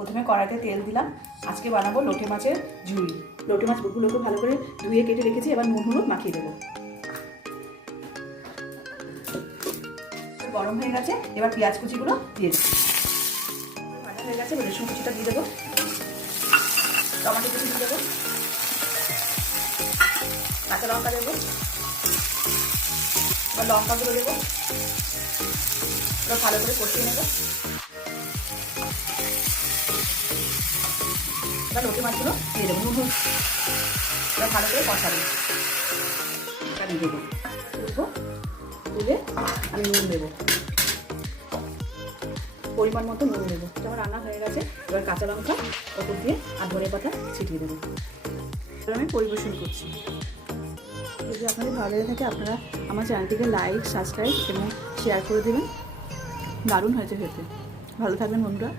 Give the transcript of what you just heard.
প্রথমে কড়াইতে তেল দিলাম। আজকে বানাবো লোটে মাছের ঝুড়ি। লোটে মাছগুলোকে ভালো করে ধুয়ে কেটে রেখেছি, এবার নুন হলুদ মাখিয়ে দেবো। গরম হয়ে গেছে, এবার পেঁয়াজ কুচিগুলো দিয়ে দেবো। ভাজা হয়ে গেছে, রসুন কুচিটা দিয়ে দেবো, টমেটো কুচি দিয়ে দেবো, কাঁচা লঙ্কা দেবো, এবার লঙ্কাগুলো দেবো, এবার ভালো করে কষিয়ে নেবো। এবার লোটে মাছগুলো দিয়ে দেবো, নুন হলুদ, এবার ভালো করে কষাবো। এটা দিয়ে দেবো, তুলবো, তুলে আমি নুন দেবো, পরিমাণ মতো নুন দেবো। আমার রান্না হয়ে গেছে, এবার কাঁচা লঙ্কা ওপর দিয়ে আর ধনিয়া পাতা ছিটিয়ে দেবো। এবার আমি পরিবেশন করছি। যদি আপনাদের ভালো লেগে থাকে আপনারা আমার চ্যানেলটিকে লাইক, সাবস্ক্রাইব এবং শেয়ার করে দেবেন। দারুণ হয়েছে খেতে। ভালো থাকবেন বন্ধুরা।